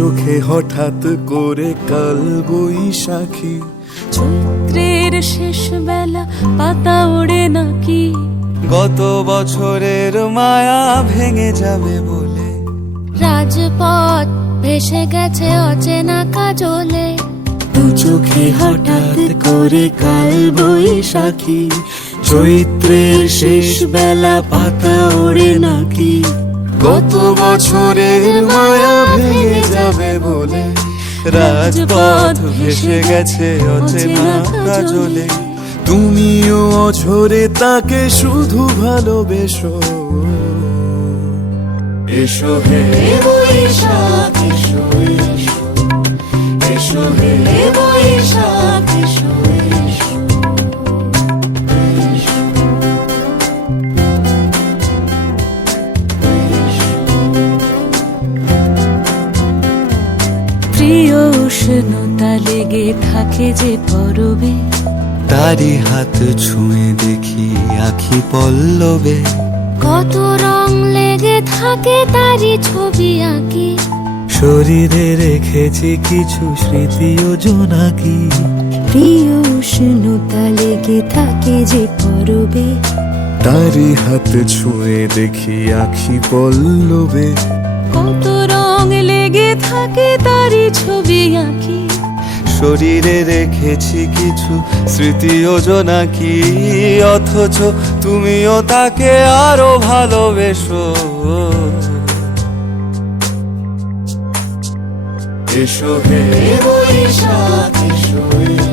চোখে হঠাৎ করে কাল বৈশাখী, চৈত্রের শেষ বেলা পাতা ওড়ে নাকি, গত বছরের মায়া ভেঙে যাবে বলে, রাজপথ ভেসে গেছে অচেনা কাজলে। দু চোখে হঠাৎ করে কাল বৈশাখী, চৈত্রের শেষ বেলা পাতা ওড়ে নাকি, গত বছরের মায়া ভেঙে যাবে বলে, রাজপথ ভেসে গেছে অচেনা কাজলে। তুমিও অঝরে তাকে শুধু ভালোবেসো, এসো হে বৈশাখ এসো এসো, এসো হে বৈশাখ এসো এসো। প্রিয় উষ্ণতা লেগে থাকে যে পরবে, তারি হাত ছুঁয়ে দেখি আখি পল্লবে, কত রং লেগে থাকে তারই ছবি আঁকি, শরীরে রেখেছি কিছু স্মৃতি ও জোনাকি। প্রিয় উষ্ণতা লেগে থাকে যে পরবে, তারি হাত ছুঁয়ে দেখি আখি পল্লবে, কত রং লেগে থাকে তারই ছবি আঁকি, শরীরে রেখেছি কিছু স্মৃতি ও জোনাকি। অথচ তুমিও তাকে আরো ভালোবেসো, এসো হে বৈশাখ এসো এসো।